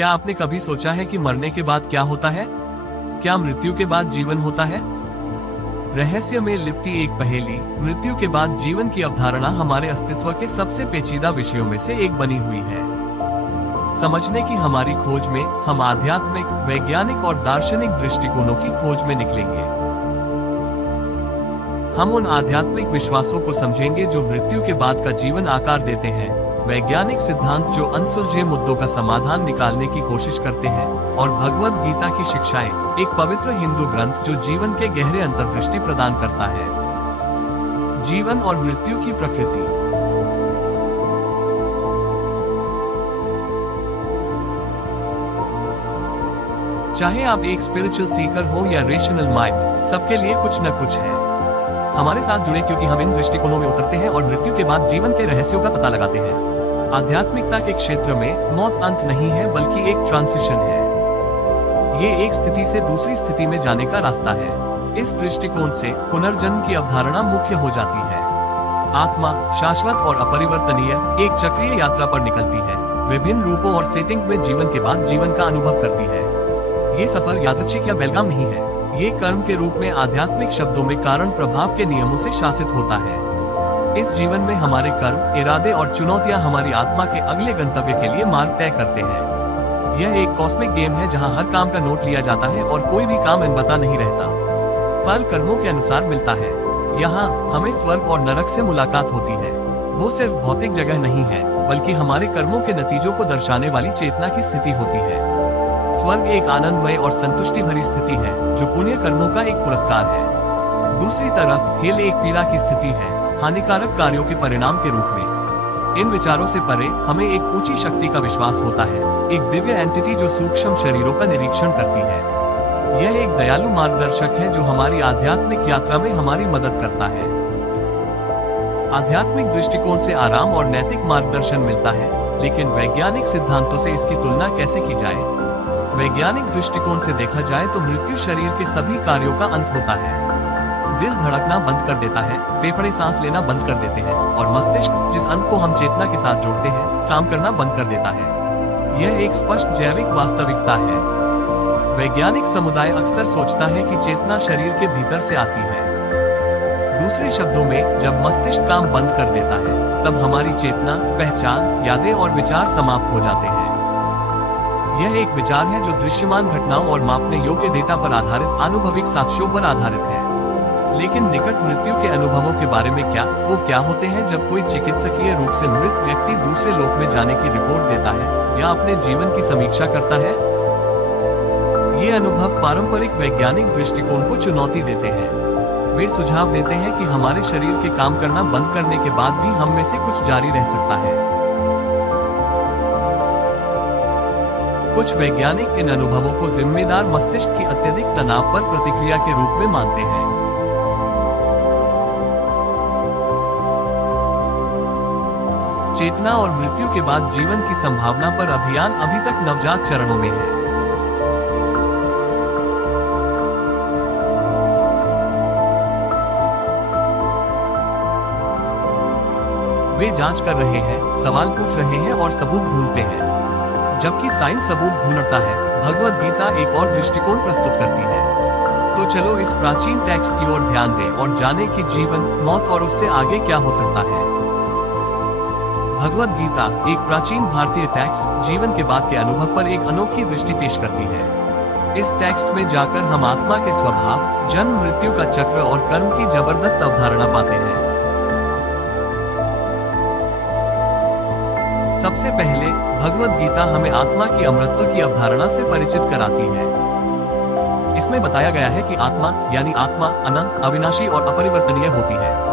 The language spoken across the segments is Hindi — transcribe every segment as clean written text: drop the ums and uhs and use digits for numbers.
क्या आपने कभी सोचा है कि मरने के बाद क्या होता है? क्या मृत्यु के बाद जीवन होता है? रहस्य में लिपटी एक पहेली, मृत्यु के बाद जीवन की अवधारणा हमारे अस्तित्व के सबसे पेचीदा विषयों में से एक बनी हुई है। समझने की हमारी खोज में हम आध्यात्मिक, वैज्ञानिक और दार्शनिक दृष्टिकोणों की खोज में निकलेंगे। हम उन आध्यात्मिक विश्वासों को समझेंगे जो मृत्यु के बाद का जीवन आकार देते हैं, वैज्ञानिक सिद्धांत जो अनसुलझे मुद्दों का समाधान निकालने की कोशिश करते हैं, और भगवद गीता की शिक्षाएं, एक पवित्र हिंदू ग्रंथ जो जीवन के गहरे अंतर्दृष्टि प्रदान करता है। जीवन और मृत्यु की प्रकृति। चाहे आप एक स्पिरिचुअल सीकर हो या रेशनल माइंड, सबके लिए कुछ न कुछ है। हमारे साथ जुड़े क्योंकि हम इन दृष्टिकोणों में उतरते हैं और मृत्यु के बाद जीवन के रहस्यों का पता लगाते हैं। आध्यात्मिकता के क्षेत्र में मौत अंत नहीं है बल्कि एक ट्रांजिशन है। ये एक स्थिति से दूसरी स्थिति में जाने का रास्ता है। इस दृष्टिकोण से पुनर्जन्म की अवधारणा मुख्य हो जाती है। आत्मा शाश्वत और अपरिवर्तनीय एक चक्रीय यात्रा पर निकलती है, विभिन्न रूपों और सेटिंग्स में जीवन के बाद जीवन का अनुभव करती है। ये सफर यादृच्छिक या बेलगाम नहीं है। ये कर्म के रूप में आध्यात्मिक शब्दों में कारण प्रभाव के नियमों से शासित होता है। इस जीवन में हमारे कर्म, इरादे और चुनौतियां हमारी आत्मा के अगले गंतव्य के लिए मार्ग तय करते हैं। यह एक कॉस्मिक गेम है जहां हर काम का नोट लिया जाता है और कोई भी काम अनबता नहीं रहता। फल कर्मों के अनुसार मिलता है। यहाँ हमें स्वर्ग और नरक से मुलाकात होती है। वो सिर्फ भौतिक जगह नहीं है, बल्कि हमारे कर्मों के नतीजों को दर्शाने वाली चेतना की स्थिति होती है। स्वर्ग एक आनंदमय और संतुष्टि भरी स्थिति है जो पुण्य कर्मों का एक पुरस्कार है। दूसरी तरफ हेल एक पीड़ा की स्थिति है, हानिकारक कार्यों के परिणाम के रूप में। इन विचारों से परे हमें एक ऊंची शक्ति का विश्वास होता है, एक दिव्य एंटिटी जो सूक्ष्म शरीरों का निरीक्षण करती है। यह एक दयालु मार्गदर्शक है जो हमारी आध्यात्मिक यात्रा में हमारी मदद करता है। आध्यात्मिक दृष्टिकोण से आराम और नैतिक मार्गदर्शन मिलता है, लेकिन वैज्ञानिक सिद्धांतों से इसकी तुलना कैसे की जाए? वैज्ञानिक दृष्टिकोण से देखा जाए तो मृत्यु शरीर के सभी कार्यों का अंत होता है। दिल धड़कना बंद कर देता है, फेफड़े सांस लेना बंद कर देते हैं, और मस्तिष्क, जिस अंग को हम चेतना के साथ जोड़ते हैं, काम करना बंद कर देता है। यह एक स्पष्ट जैविक वास्तविकता है। वैज्ञानिक समुदाय अक्सर सोचता है कि चेतना शरीर के भीतर से आती है। दूसरे शब्दों में, जब मस्तिष्क काम बंद कर देता है, तब हमारी चेतना, पहचान, यादें और विचार समाप्त हो जाते हैं। यह एक विचार है जो दृश्यमान घटनाओं और मापने योग्य डेटा पर आधारित अनुभविक साक्ष्यों पर आधारित है। लेकिन निकट मृत्यु के अनुभवों के बारे में क्या? वो क्या होते हैं जब कोई चिकित्सकीय रूप से मृत व्यक्ति दूसरे लोक में जाने की रिपोर्ट देता है या अपने जीवन की समीक्षा करता है? ये अनुभव पारंपरिक वैज्ञानिक दृष्टिकोण को चुनौती देते हैं। वे सुझाव देते हैं कि हमारे शरीर के काम करना बंद करने के बाद भी हम में से कुछ जारी रह सकता है। कुछ वैज्ञानिक इन अनुभवों को जिम्मेदार मस्तिष्क की अत्यधिक तनाव पर प्रतिक्रिया के रूप में मानते हैं। चेतना और मृत्यु के बाद जीवन की संभावना पर अभियान अभी तक नवजात चरणों में है। वे जांच कर रहे हैं, सवाल पूछ रहे हैं और सबूत ढूंढते हैं। जबकि साइंस सबूत ढूंढता है, भगवद गीता एक और दृष्टिकोण प्रस्तुत करती है। तो चलो इस प्राचीन टेक्स्ट की ओर ध्यान दें और जाने कि जीवन, मौत और उससे आगे क्या हो सकता है। भगवद गीता, एक प्राचीन भारतीय टेक्स्ट, जीवन के बाद के अनुभव पर एक अनोखी दृष्टि पेश करती है। इस टेक्स्ट में जाकर हम आत्मा के स्वभाव, जन्म मृत्यु का चक्र और कर्म की जबरदस्त अवधारणा पाते हैं। सबसे पहले भगवद गीता हमें आत्मा की अमरत्व की अवधारणा से परिचित कराती है। इसमें बताया गया है कि आत्मा यानी आत्मा अनंत, अविनाशी और अपरिवर्तनीय होती है।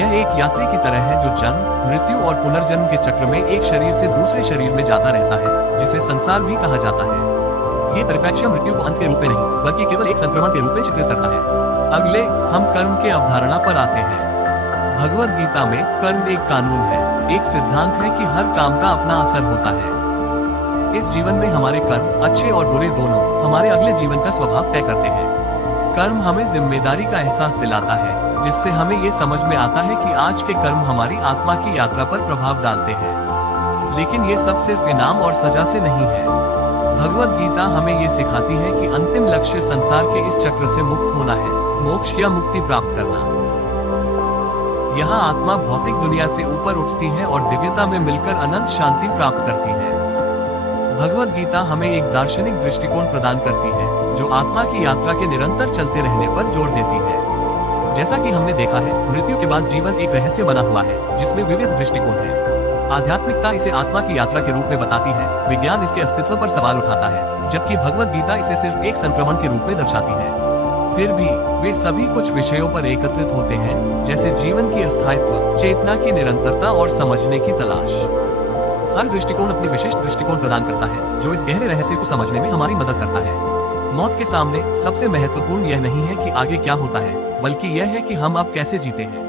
यह एक यात्री की तरह है जो जन्म, मृत्यु और पुनर्जन्म के चक्र में एक शरीर से दूसरे शरीर में जाता रहता है, जिसे संसार भी कहा जाता है। ये परिप्रेक्ष्य मृत्यु को अंत के रूप में नहीं, बल्कि केवल एक संक्रमण के रूप में चित्रित करता है। अगले हम कर्म के अवधारणा पर आते हैं। भगवद गीता में कर्म एक कानून है, एक सिद्धांत है कि हर काम का अपना असर होता है। इस जीवन में हमारे कर्म, अच्छे और बुरे दोनों, हमारे अगले जीवन का स्वभाव तय करते हैं। कर्म हमें जिम्मेदारी का एहसास दिलाता है, जिससे हमें ये समझ में आता है कि आज के कर्म हमारी आत्मा की यात्रा पर प्रभाव डालते हैं। लेकिन ये सब सिर्फ इनाम और सजा से नहीं है। भगवत गीता हमें ये सिखाती है कि अंतिम लक्ष्य संसार के इस चक्र से मुक्त होना है, मोक्ष या मुक्ति प्राप्त करना। यहाँ आत्मा भौतिक दुनिया से ऊपर उठती है और दिव्यता में मिलकर अनंत शांति प्राप्त करती है। भगवत गीता हमें एक दार्शनिक दृष्टिकोण प्रदान करती है जो आत्मा की यात्रा के निरंतर चलते रहने पर जोर देती है। जैसा कि हमने देखा है, मृत्यु के बाद जीवन एक रहस्य बना हुआ है जिसमें विविध दृष्टिकोण है। आध्यात्मिकता इसे आत्मा की यात्रा के रूप में बताती है, विज्ञान इसके अस्तित्व पर सवाल उठाता है, जबकि भगवत गीता इसे सिर्फ एक संक्रमण के रूप में दर्शाती है। फिर भी वे सभी कुछ विषयों पर एकत्रित होते हैं, जैसे जीवन की अस्थायित्व, चेतना की निरंतरता और समझने की तलाश। हर दृष्टिकोण अपनी विशिष्ट दृष्टिकोण प्रदान करता है जो इस गहरे रहस्य को समझने में हमारी मदद करता है। मौत के सामने सबसे महत्वपूर्ण यह नहीं है कि आगे क्या होता है, बल्कि यह है कि हम अब कैसे जीते हैं।